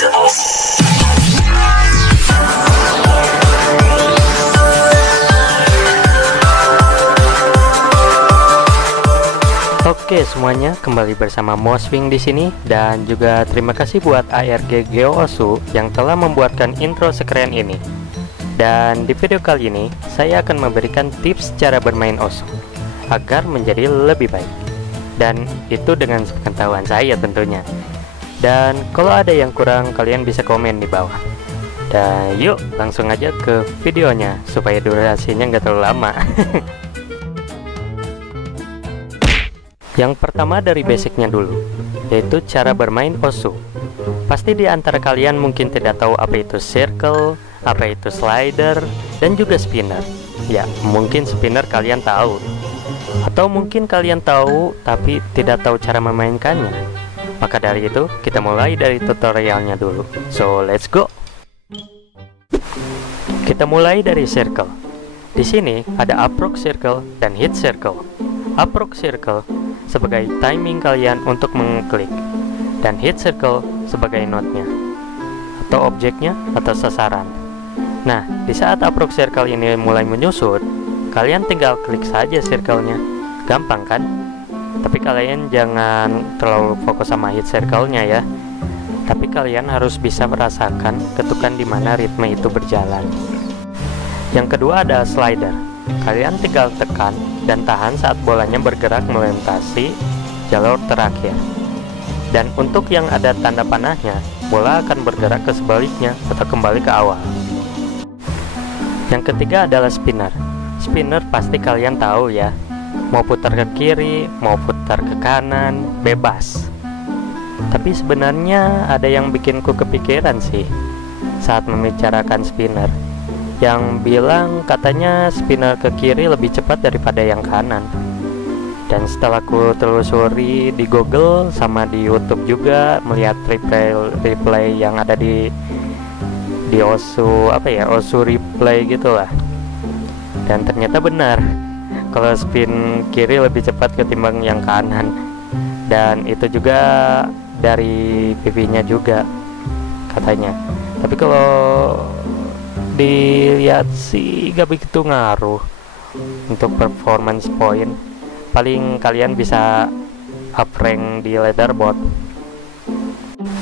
Oke semuanya, kembali bersama Moswing di sini, dan juga terima kasih buat ARG GeoOsu yang telah membuatkan intro sekeren ini. Dan di video kali ini saya akan memberikan tips cara bermain Osu agar menjadi lebih baik, dan itu dengan sepengetahuan saya tentunya. Dan kalau ada yang kurang, kalian bisa komen di bawah. Dan yuk langsung aja ke videonya supaya durasinya nggak terlalu lama. Yang pertama dari basicnya dulu, yaitu cara bermain Osu. Pasti di antara kalian mungkin tidak tahu apa itu circle, apa itu slider, dan juga spinner. Ya, mungkin spinner kalian tahu, atau mungkin kalian tahu tapi tidak tahu cara memainkannya. Maka dari itu, kita mulai dari tutorialnya dulu. So, let's go. Kita mulai dari circle. Di sini ada approach circle dan hit circle. Approach circle sebagai timing kalian untuk mengklik, dan hit circle sebagai node-nya atau objeknya atau sasaran. Nah, di saat approach circle ini mulai menyusut, kalian tinggal klik saja circle-nya. Gampang kan? Tapi kalian jangan terlalu fokus sama hit circle-nya ya. Tapi kalian harus bisa merasakan ketukan di mana ritme itu berjalan. Yang kedua ada slider. Kalian tinggal tekan dan tahan saat bolanya bergerak melintasi jalur terakhir. Dan untuk yang ada tanda panahnya, bola akan bergerak ke sebaliknya atau kembali ke awal. Yang ketiga adalah spinner. Spinner pasti kalian tahu ya. Mau putar ke kiri, mau putar ke kanan, bebas. Tapi sebenarnya ada yang bikinku kepikiran sih saat membicarakan spinner, yang bilang katanya spinner ke kiri lebih cepat daripada yang kanan. Dan setelah ku telusuri di Google sama di YouTube juga, melihat replay yang ada di Osu, Osu replay gitulah. Dan ternyata benar kalau spin kiri lebih cepat ketimbang yang kanan. Dan itu juga dari PV-nya juga katanya. Tapi kalau dilihat sih gak begitu ngaruh untuk performance point. Paling kalian bisa up rank di leaderboard.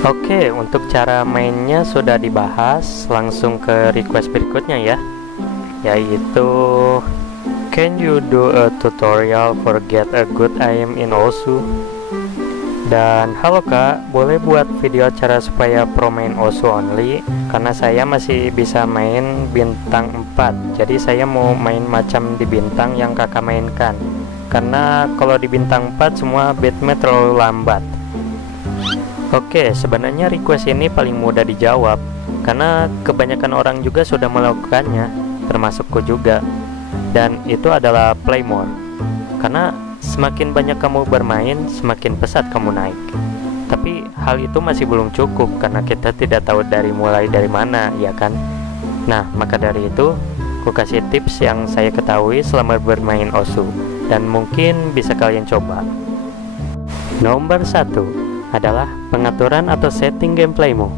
Oke, untuk cara mainnya sudah dibahas. Langsung ke request berikutnya ya, yaitu can you do a tutorial for get a good aim in Osu? Dan halo kak, boleh buat video cara supaya pro main Osu only? Karena saya masih bisa main bintang 4, jadi saya mau main macam di bintang yang kakak mainkan. Karena kalau di bintang 4 semua beatnya terlalu lambat. Oke, sebenarnya request ini paling mudah dijawab, karena kebanyakan orang juga sudah melakukannya, termasukku juga. Dan itu adalah play more. Karena semakin banyak kamu bermain, semakin pesat kamu naik. Tapi hal itu masih belum cukup karena kita tidak tahu mulai dari mana, ya kan? Nah, maka dari itu, aku kasih tips yang saya ketahui selama bermain Osu, dan mungkin bisa kalian coba. Nomor 1 adalah pengaturan atau setting gameplaymu.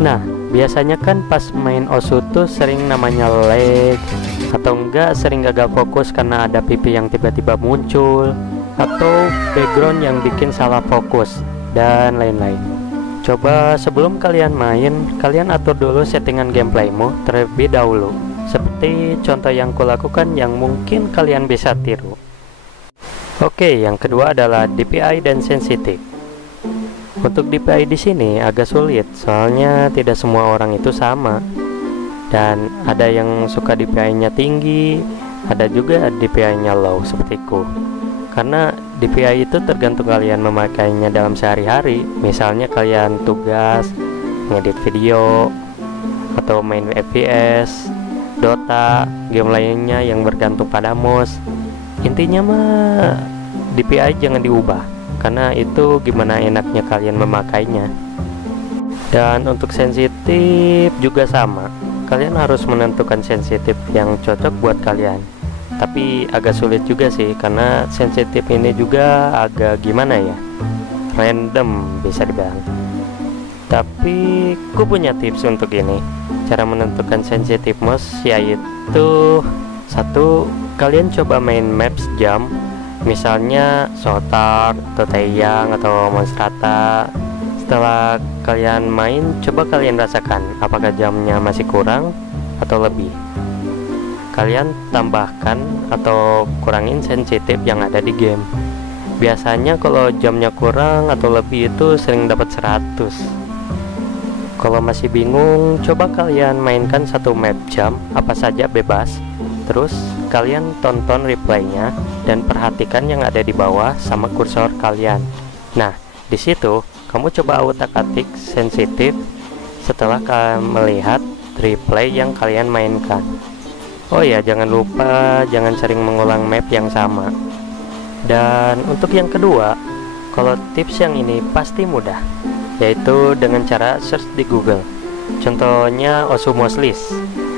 Nah, biasanya kan pas main Osu tuh sering namanya lag, atau enggak sering gagal fokus karena ada pipi yang tiba-tiba muncul, atau background yang bikin salah fokus, dan lain-lain. Coba sebelum kalian main, kalian atur dulu settingan gameplaymu terlebih dahulu, seperti contoh yang kulakukan yang mungkin kalian bisa tiru. Oke, yang kedua adalah DPI dan sensitif. Untuk DPI di sini agak sulit, soalnya tidak semua orang itu sama. Dan ada yang suka DPI-nya tinggi, ada juga DPI-nya low sepertiku. Karena DPI itu tergantung kalian memakainya dalam sehari-hari. Misalnya kalian tugas, ngedit video, atau main FPS, Dota, game lainnya yang bergantung pada mouse. Intinya mah DPI jangan diubah, karena itu gimana enaknya kalian memakainya. Dan untuk sensitif juga sama, kalian harus menentukan sensitif yang cocok buat kalian. Tapi agak sulit juga sih, karena sensitif ini juga agak gimana ya, random bisa dibilang. Tapi ku punya tips untuk ini. Cara menentukan sensitive mouse yaitu: satu, kalian coba main maps jam, misalnya Sotar, atau Taeyang, atau Monstrata. Setelah kalian main, coba kalian rasakan apakah jamnya masih kurang atau lebih. Kalian tambahkan atau kurangin sensitif yang ada di game. Biasanya kalau jamnya kurang atau lebih itu sering dapat 100. Kalau masih bingung, coba kalian mainkan satu map jam apa saja bebas. Terus kalian tonton replaynya dan perhatikan yang ada di bawah sama kursor kalian. Nah, di situ kamu coba utak-atik sensitif setelah kalian melihat replay yang kalian mainkan. Oh ya, jangan lupa jangan sering mengulang map yang sama. Dan untuk yang kedua, kalau tips yang ini pasti mudah, yaitu dengan cara search di Google. Contohnya Osumos List.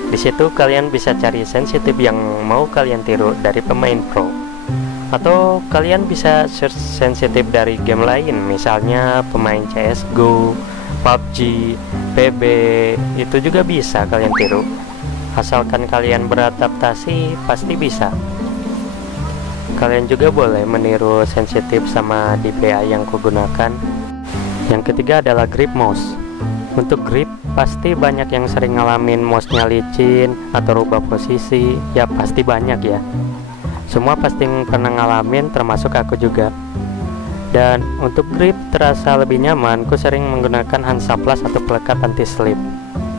Di situ kalian bisa cari sensitif yang mau kalian tiru dari pemain pro. Atau kalian bisa search sensitif dari game lain, misalnya pemain CS:GO, PUBG, PB, itu juga bisa kalian tiru. Asalkan kalian beradaptasi, pasti bisa. Kalian juga boleh meniru sensitif sama DPI yang kugunakan. Yang ketiga adalah grip mouse. Untuk grip, pasti banyak yang sering ngalamin mouse-nya licin atau rubah posisi. Ya pasti banyak ya. Semua pasti pernah ngalamin, termasuk aku juga. Dan untuk grip terasa lebih nyaman, ku sering menggunakan Hansaplast atau pelekat anti-slip.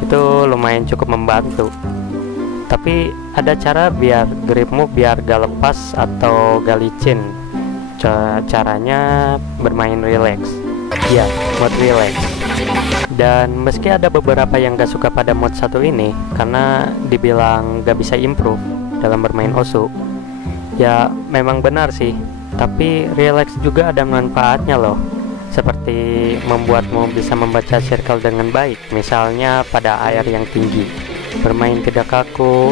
Itu lumayan cukup membantu. Tapi ada cara biar gripmu biar gak lepas atau gak licin. Caranya bermain relax. Ya, mode relax. Dan meski ada beberapa yang gak suka pada mode satu ini karena dibilang gak bisa improve dalam bermain Osu, ya memang benar sih. Tapi relax juga ada manfaatnya loh, seperti membuatmu bisa membaca circle dengan baik, misalnya pada air yang tinggi. Bermain tidak kaku,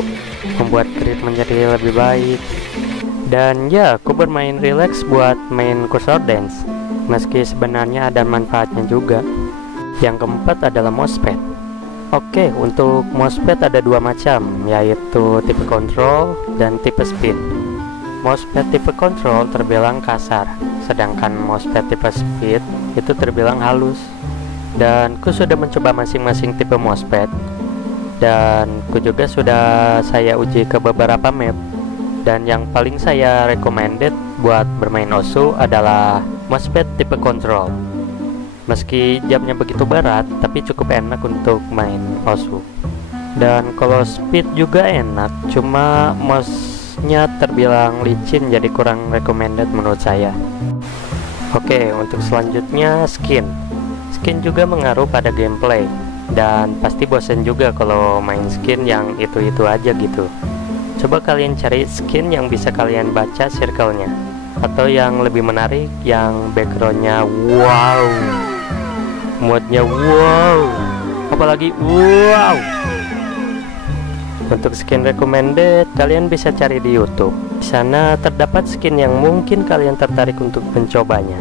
membuat grip menjadi lebih baik. Dan ya, aku bermain relax buat main cursor dance, meski sebenarnya ada manfaatnya juga. Yang keempat adalah mousepad. Oke, untuk mousepad ada dua macam, yaitu tipe control dan tipe speed. Mousepad tipe control terbilang kasar, sedangkan mousepad tipe speed itu terbilang halus. Dan ku sudah mencoba masing-masing tipe mousepad, dan ku juga sudah saya uji ke beberapa map. Dan yang paling saya recommended buat bermain Osu adalah mousepad tipe control. Meski jamnya begitu berat, tapi cukup enak untuk main Osu. Dan kalau speed juga enak, cuma mouse-nya terbilang licin, jadi kurang recommended menurut saya. Oke, untuk selanjutnya skin. Skin juga mengaruh pada gameplay, dan pasti bosan juga kalau main skin yang itu-itu aja gitu. Coba kalian cari skin yang bisa kalian baca circle-nya, atau yang lebih menarik, yang background-nya wow, mode-nya wow, apalagi wow. Untuk skin recommended, kalian bisa cari di YouTube. Di sana terdapat skin yang mungkin kalian tertarik untuk mencobanya.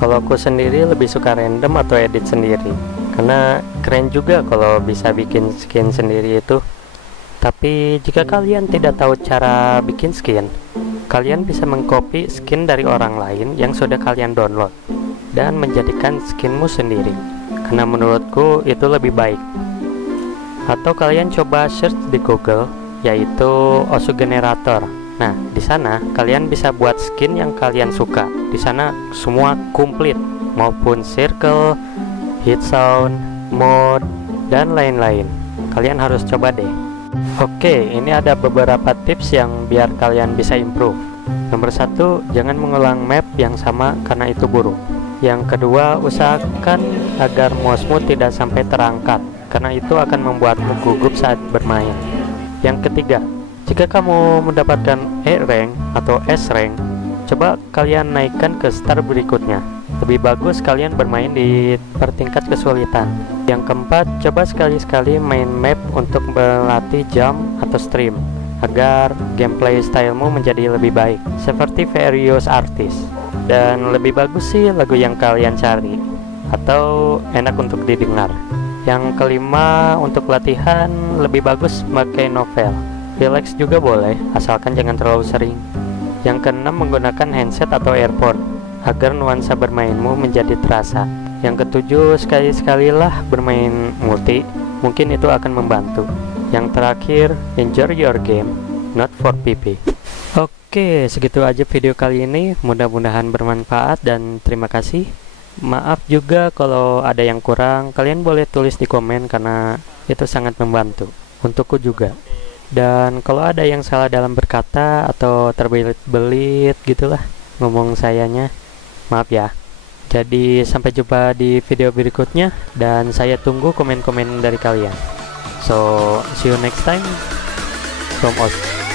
Kalau aku sendiri lebih suka random atau edit sendiri, karena keren juga kalau bisa bikin skin sendiri itu. Tapi jika kalian tidak tahu cara bikin skin, kalian bisa mengcopy skin dari orang lain yang sudah kalian download dan menjadikan skinmu sendiri, karena menurutku itu lebih baik. Atau kalian coba search di Google, yaitu Osu Generator. Nah, di sana kalian bisa buat skin yang kalian suka. Di sana semua komplit, maupun circle, hit sound, mode, dan lain-lain. Kalian harus coba deh. Oke, ini ada beberapa tips yang biar kalian bisa improve. Nomor 1, jangan mengulang map yang sama karena itu buruk. Yang kedua, usahakan agar mousemu tidak sampai terangkat, karena itu akan membuatmu gugup saat bermain. Yang ketiga, jika kamu mendapatkan E rank atau S rank, coba kalian naikkan ke star berikutnya. Lebih bagus kalian bermain di pertingkat kesulitan. Yang keempat, coba sekali-sekali main map untuk melatih jam atau stream, agar gameplay stylemu menjadi lebih baik, seperti various artist. Dan lebih bagus sih lagu yang kalian cari. atau enak untuk didengar. Yang kelima, untuk latihan lebih bagus pakai novel. Relax juga boleh, asalkan jangan terlalu sering. Yang keenam, menggunakan handset atau earphone agar nuansa bermainmu menjadi terasa. Yang ketujuh, sekali-sekalilah bermain multi, mungkin itu akan membantu. Yang terakhir, enjoy your game, not for PP. Oke, segitu aja video kali ini. Mudah-mudahan bermanfaat dan terima kasih. Maaf juga kalau ada yang kurang, kalian boleh tulis di komen karena itu sangat membantu untukku juga. Dan kalau ada yang salah dalam berkata atau terbelit-belit gitulah ngomong sayanya, maaf ya. Jadi sampai jumpa di video berikutnya dan saya tunggu komen-komen dari kalian. So, see you next time from Aus.